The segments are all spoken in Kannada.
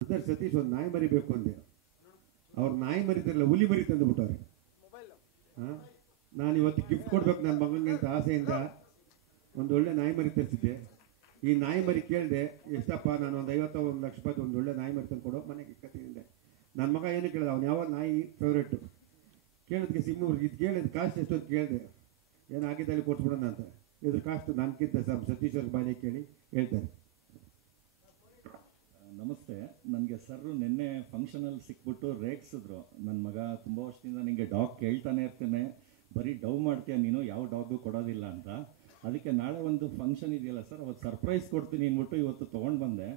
ಸರ್ ಸತೀಶ್ ಒಂದು ನಾಯಿ ಮರಿಬೇಕು ಅಂದೆ. ಅವ್ರು ನಾಯಿ ಮರಿತಾರಲ್ಲ, ಹುಲಿ ಮರಿ ತಂದು ಬಿಟ್ಟವ್ರೆ. ನಾನು ಇವತ್ತು ಗಿಫ್ಟ್ ಕೊಡ್ಬೇಕು ನನ್ನ ಮಗನಿಗೆ ಅಂತ ಆಸೆಯಿಂದ ಒಂದು ಒಳ್ಳೆ ನಾಯಿ ಮರಿ ತರಿಸಿದ್ದೆ. ಈ ನಾಯಿ ಮರಿ ಕೇಳಿದೆ, ಎಷ್ಟಪ್ಪ? ನಾನು ಒಂದು 51 ಲಕ್ಷ ರೂಪಾಯಿ ಒಂದು ಒಳ್ಳೆ ನಾಯಿ ಮರಿ ತಂದು ಕೊಡೋ ಮನೆಗೆ ಕತ್ತಿಂದೆ. ನನ್ನ ಮಗ ಏನು ಕೇಳಿದ, ಅವ್ನು ಯಾವ ನಾಯಿ ಫೇವ್ರೇಟು ಕೇಳಿದ್ಕೆ ಸಿಮ್ಮೂರ್ಗೆ ಇದು ಕೇಳಿದ ಕಾಸ್ಟ್ ಎಷ್ಟು ಅಂತ ಕೇಳಿದೆ. ಏನಾಗಿದ್ದಲ್ಲಿ ಕೊಟ್ಬಿಡೋಣ ಅಂತ. ಇದ್ರ ಕಾಸ್ಟ್ ನನಗಿಂತ ಸತೀಶ್ ಅವ್ರ ಬಾಯಿಗೆ ಕೇಳಿ ಹೇಳ್ತಾರೆ. ನಮಸ್ತೆ. ನನಗೆ ಸರ್ ನಿನ್ನೆ ಫಂಕ್ಷನಲ್ಲಿ ಸಿಕ್ಬಿಟ್ಟು ರೇಗಿಸಿದ್ರು. ನನ್ನ ಮಗ ತುಂಬ ವರ್ಷದಿಂದ ನಿಮಗೆ ಡಾಗ್ ಕೇಳ್ತಾನೆ ಇರ್ತೇನೆ, ಬರೀ ಡವ್ ಮಾಡ್ತೀಯ ನೀನು, ಯಾವ ಡಾಗು ಕೊಡೋದಿಲ್ಲ ಅಂತ. ಅದಕ್ಕೆ ನಾಳೆ ಒಂದು ಫಂಕ್ಷನ್ ಇದೆಯಲ್ಲ ಸರ್, ಅವತ್ತು ಸರ್ಪ್ರೈಸ್ ಕೊಡ್ತೀನಿ ಅಂದ್ಬಿಟ್ಟು ಇವತ್ತು ತೊಗೊಂಡು ಬಂದೆ.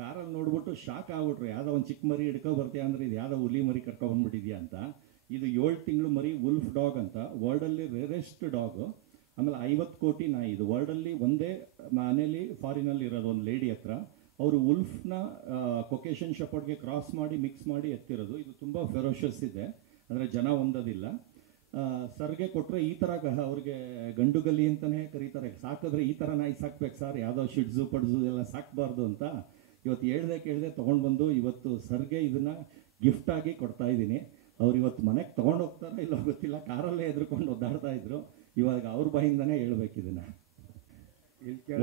ಕಾರಲ್ಲಿ ನೋಡ್ಬಿಟ್ಟು ಶಾಕ್ ಆಗ್ಬಿಟ್ರು. ಯಾವುದೋ ಒಂದು ಚಿಕ್ಕ ಮರಿ ಹಿಡ್ಕೊ ಬರ್ತೀಯ ಅಂದರೆ ಇದು ಯಾವುದೋ ಹುಲಿ ಮರಿ ಕರ್ಕೊಬಂದ್ಬಿಟ್ಟಿದ್ಯಾ ಅಂತ. ಇದು 7 ತಿಂಗಳು ಮರಿ ವುಲ್ಫ್ ಡಾಗ್ ಅಂತ, ವರ್ಲ್ಡಲ್ಲಿ ರೇರೆಸ್ಟ್ ಡಾಗು. ಆಮೇಲೆ 50 ಕೋಟಿ ನಾಯಿ. ಇದು ವರ್ಲ್ಡಲ್ಲಿ ಒಂದೇ ಮನೇಲಿ ಫಾರಿನಲ್ಲಿ ಇರೋದು, ಒಂದು ಲೇಡಿ ಹತ್ರ. ಅವರು ವುಲ್ಫ್ನ ಕೊಕೇಶನ್ ಶೆಪರ್ಡ್ಗೆ ಕ್ರಾಸ್ ಮಾಡಿ ಮಿಕ್ಸ್ ಮಾಡಿ ಎತ್ತಿರೋದು. ಇದು ತುಂಬ ಫೆರೋಷಸ್ ಇದೆ, ಅಂದರೆ ಜನ ಹೊಂದೋದಿಲ್ಲ. ಸರ್ಗೆ ಕೊಟ್ಟರೆ ಈ ಥರ ಅವ್ರಿಗೆ ಗಂಡು ಗಲ್ಲಿ ಅಂತಲೇ ಕರೀತಾರೆ. ಸಾಕಿದ್ರೆ ಈ ಥರ ನಾಯಿ ಸಾಕ್ಬೇಕು ಸರ್, ಯಾವುದೋ ಶಿಡ್ಜು ಪಡ್ಜು ಎಲ್ಲ ಸಾಕಬಾರ್ದು ಅಂತ ಇವತ್ತು ಕೇಳಿದೆ ತೊಗೊಂಡು ಬಂದು ಇವತ್ತು ಸರ್ಗೆ ಇದನ್ನು ಗಿಫ್ಟಾಗಿ ಕೊಡ್ತಾ ಇದ್ದೀನಿ. ಅವ್ರು ಇವತ್ತು ಮನೆಗೆ ತೊಗೊಂಡು ಹೋಗ್ತಾರೋ ಇಲ್ಲ ಗೊತ್ತಿಲ್ಲ, ಕಾರಲ್ಲೇ ಎದ್ರುಕೊಂಡು ಒದ್ದಾಡ್ತಾ ಇದ್ರು. ಇವಾಗ ಅವ್ರ ಬಾಯಿಂದನೇ ಹೇಳ್ಬೇಕಿದನ್ನ.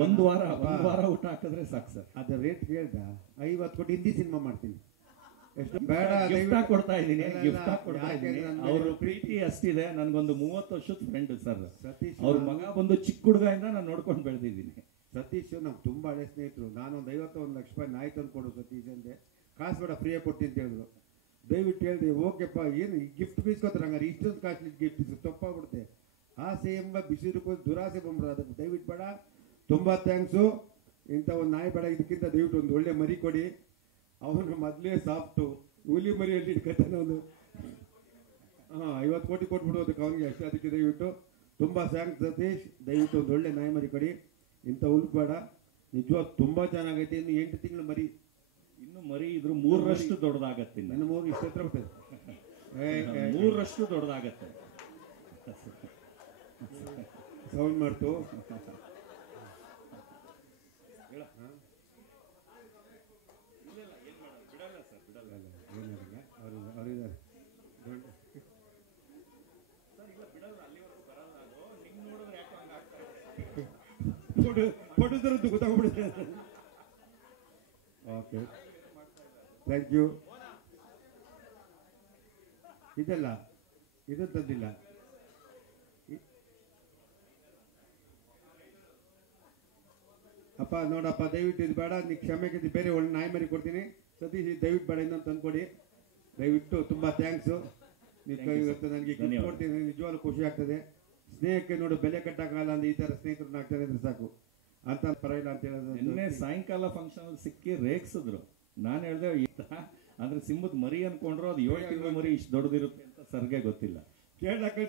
ಒಂದು ವಾರ ಊಟ ಹಾಕಿದ್ರೆ ಸಾಕು ಸರ್. ಅದ್ರ ರೇಟ್ ಕೇಳ್ದ 50 ಕೋಟಿ ಹಿಂದಿ ಸಿನಿಮಾ ಮಾಡ್ತೀನಿ. ಎಷ್ಟು ಬೇಡ, ಗಿಫ್ಟ್ ಆಗಿ ಕೊಡ್ತಾ ಇದ್ದೀನಿ. ಅವ್ರ ಪ್ರೀತಿ ಅಷ್ಟಿದೆ. ನನ್ಗೊಂದು 30 ವರ್ಷದ ಫ್ರೆಂಡ್ ಸರ್ ಸತೀಶ್. ಅವ್ರ ಮಗ ಬಂದು ಚಿಕ್ಕ ಹುಡುಗದಿಂದ ನಾನು ನೋಡ್ಕೊಂಡು ಬೆಳೆದಿದ್ದೀನಿ. ಸತೀಶ್ ನಮ್ಗೆ ತುಂಬಾ ಹಳೆ ಸ್ನೇಹಿತರು. ನಾನೊಂದು 51 ಲಕ್ಷ ರೂಪಾಯಿ ನಾಯಿ ತಂದು ಕೊಡು ಸತೀಶ್ ಅಂದೆ. ಕಾಸು ಬೇಡ, ಫ್ರೀಯಾಗಿ ಕೊಡ್ತೀನಿ ಅಂತ ಹೇಳಿದ್ರು. ದಯವಿಟ್ಟು ಹೇಳಿದೆ, ಓಕೆಪ್ಪ ಏನು ಗಿಫ್ಟ್ ಬೀಸ್ಕೊತಾರೆ, ಹಂಗಾರೆ ಇಷ್ಟೊಂದು ಕಾಸ್ಟ್ಲಿ ಗಿಫ್ಟ್ ತಪ್ಪಾಗ್ಬಿಡುತ್ತೆ. ಆಸೆ ಎಂಬ ಬಿಸಿರುಕೋ ದುರಾಸೆ ಬಂದ್ಬಿಡ. ಅದಕ್ಕೆ ದಯವಿಟ್ಟು ಬೇಡ. ತುಂಬಾ ಥ್ಯಾಂಕ್ಸು. ಇಂಥ ಒಂದು ನಾಯಿ ಬೇಡ, ಇದಕ್ಕಿಂತ ದಯವಿಟ್ಟು ಒಂದು ಒಳ್ಳೆ ಮರಿ ಕೊಡಿ. ಅವನು ಮೊದಲೇ ಸಾಫ್ಟು, ಹುಲಿ ಮರಿಯಲ್ಲಿ ಇಟ್ಕೊತಾನೆ ಒಂದು. 50 ಕೋಟಿ ಕೊಟ್ಬಿಡು ಅದಕ್ಕೆ, ಅವನಿಗೆ ಅಷ್ಟೇ. ಅದಕ್ಕೆ ದಯವಿಟ್ಟು ತುಂಬ ಥ್ಯಾಂಕ್ಸ್ ಸತೀಶ್. ದಯವಿಟ್ಟು ಒಂದು ಒಳ್ಳೆ ನಾಯಿ ಮರಿ ಕೊಡಿ. ಇಂಥ ಹುಲ್ಲು ಬೇಡ. ನಿಜವಾಗ ತುಂಬಾ ಚೆನ್ನಾಗೈತೆ. ಇನ್ನು 8 ತಿಂಗಳು ಮರಿ. ಇನ್ನು ಮರಿ ಇದ್ರ 3ರಷ್ಟು ದೊಡ್ಡದಾಗತ್ತೆ. ಇನ್ನು 3 ಇಷ್ಟ ಹತ್ರ ಬರ್ತದೆ. 3ರಷ್ಟು ದೊಡ್ಡದಾಗತ್ತೆ. ಸೌಂಡ್ ಮಾಡ್ತು. ಪಡುದರದ್ದು ಗೊತ್ತಾಗ್ಬಿಡುತ್ತೆ. Okay, thank you. ಇದಲ್ಲ, ಇದು ತಂದಿಲ್ಲ. ಅಪ್ಪ ನೋಡಪ್ಪ, ದಯವಿಟ್ಟು ಇದು ಬೇಡ. ನೀ ಕ್ಷಮೆಗೆ ಬೇರೆ ಒಳ್ಳೆ ನಾಯಿ ಮರಿ ಕೊಡ್ತೀನಿ. ಸತೀಶ್ ದಯವಿಟ್ಟು ಬೇಡ, ಇನ್ನೊಂದು ತಂದ್ಕೊಡಿ ದಯವಿಟ್ಟು. ತುಂಬಾ ಥ್ಯಾಂಕ್ಸು. ಇವತ್ತು ನನಗೆ ಗಿಫ್ಟ್ ಕೊಡ್ತೀನಿ, ನಿಜವಾಗ್ಲೂ ಖುಷಿ ಆಗ್ತದೆ. ಸ್ನೇಹಕ್ಕೆ ನೋಡು ಬೆಲೆ ಕಟ್ಟಕ್ಕಾಗಲ್ಲ ಅಂದ್ರೆ ಈ ತರ ಸ್ನೇಹಿತರು ಆಗ್ತಾರೆ ಅಂದ್ರೆ ಸಾಕು ಅಂತ ಪರವಾಗಿಲ್ಲ ಅಂತ ಹೇಳೋದು. ನಿನ್ನೆ ಸಾಯಂಕಾಲ ಫಂಕ್ಷನ್ ಸಿಕ್ಕಿ ರೇಗಿಸಿದ್ರು. ನಾನು ಹೇಳಿದೆ ಅಂದ್ರೆ ಸಿಂಹದ ಮರಿ ಅನ್ಕೊಂಡ್ರು, ಅದು 7 ತಿಂಗಳ ಮರಿ ಇಷ್ಟು ದೊಡ್ಡದಿರುತ್ತೆ ಅಂತ ಸರ್ಗೆ ಗೊತ್ತಿಲ್ಲ. ಕೇಳಕ್ಕೆ